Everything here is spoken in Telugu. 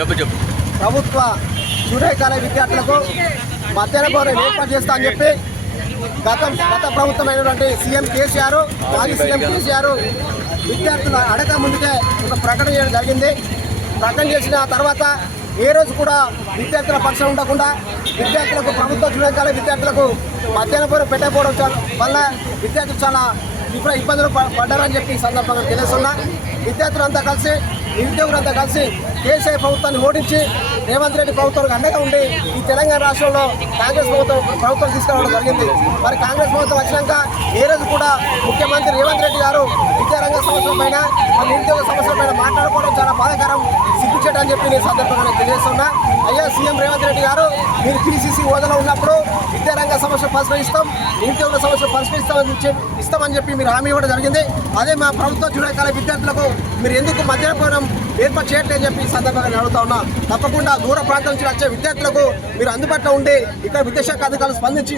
ప్రభుత్వ జూనియర్ కాలేజ్ విద్యార్థులకు మధ్యాహ్న భోజనం ఏర్పాటు చేస్తా అని చెప్పి గత ప్రభుత్వమైనటువంటి సీఎం కేసీఆర్, మాజీ సీఎం కేసీఆర్ విద్యార్థుల అడగ ముందుకే ఒక ప్రకటన చేయడం జరిగింది. ప్రకటన చేసిన తర్వాత ఏ రోజు కూడా విద్యార్థుల పక్షం ఉండకుండా విద్యార్థులకు ప్రభుత్వ జూనియర్ కాలేజ్ విద్యార్థులకు మధ్యాహ్న భోజనం పెట్టకపోవడం వల్ల విద్యార్థులు చాలా ఇబ్బందులు పడ్డారని చెప్పి ఈ సందర్భంగా తెలుస్తున్నా. విద్యార్థులంతా కలిసి, నిరుద్యోగులంతా కలిసి కేసీఆర్ ప్రభుత్వాన్ని ఓడించి రేవంత్ రెడ్డి ప్రభుత్వానికి అండగా ఉండి ఈ తెలంగాణ రాష్ట్రంలో కాంగ్రెస్ ప్రభుత్వం తీసుకురావడం జరిగింది. మరి కాంగ్రెస్ ప్రభుత్వం వచ్చినాక ఏ రోజు కూడా ముఖ్యమంత్రి రేవంత్ రెడ్డి గారు విద్యారంగ సమస్యల పైన, నిరుద్యోగ సమస్యల పైన మాట్లాడుకోవడం చాలా బాధాకరం, సిగ్గుచేటు అని చెప్పి నేను సందర్భంగా తెలియజేస్తున్నా. అయ్యా సీఎం రేవంత్ రెడ్డి గారు, మీరు PCC హోదాలో ఉన్నప్పుడు విద్యారంగ సమస్యలు పరిష్కరిస్తాం, నిరుద్యోగ సమస్యలు ఇస్తామని చెప్పి మీరు హామీ ఇవ్వడం జరిగింది. అదే మా ప్రభుత్వ జూనియర్ కాలేజ్ విద్యార్థులకు మీరు ఎందుకు మధ్యాహ్న భోజనం ఏర్పాటు చేయట్లేదని చెప్పి ఈ సందర్భంగా అడుగుతా ఉన్నా. తప్పకుండా దూర ప్రాంతం నుంచి వచ్చే విద్యార్థులకు మీరు అందుబాటులో ఉండి ఇక్కడ విద్యాశాఖ అధికారులు స్పందించి